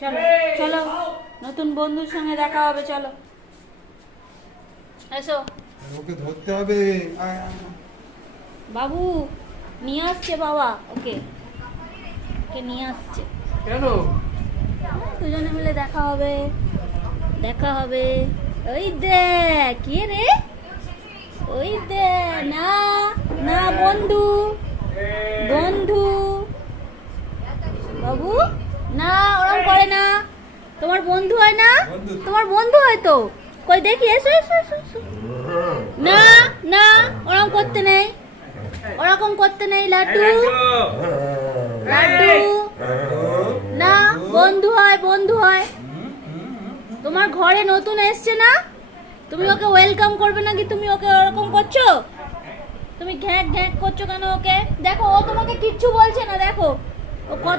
চলো চলো, নতুন বন্ধুর সঙ্গে দেখা হবে, চলো এসো। ওকে ধরতে হবে। বাবু নিয়ে আসছে বাবা, ওকে ওকে নিয়ে আসছে। কেন? দুজনে মিলে দেখা হবে, দেখা হবে। ওই দেখ কে রে, ওই দেখ, না না, বন্ধু বন্ধু। বাবু না, ওরম করে না, তোমার বন্ধু হয় না, তোমার বন্ধু হয় তো। কই দেখি, এসো এসো এসো এসো। না না, ওরকম করতে নেই, ওরকম করতে নেই লাড্ডু, লাড্ডু না, বন্ধু হয় বন্ধু হয়। তোমার ঘরে নতুন এসছে না, তুমি ওকে ওয়েলকাম করবে নাকি? তুমি ওকে ওরকম করছো, তুমি ঘ্যাঁক ঘ্যাঁক করছো কেন ওকে? দেখো ও তোমাকে কিচ্ছু বলছে না, দেখো ও কত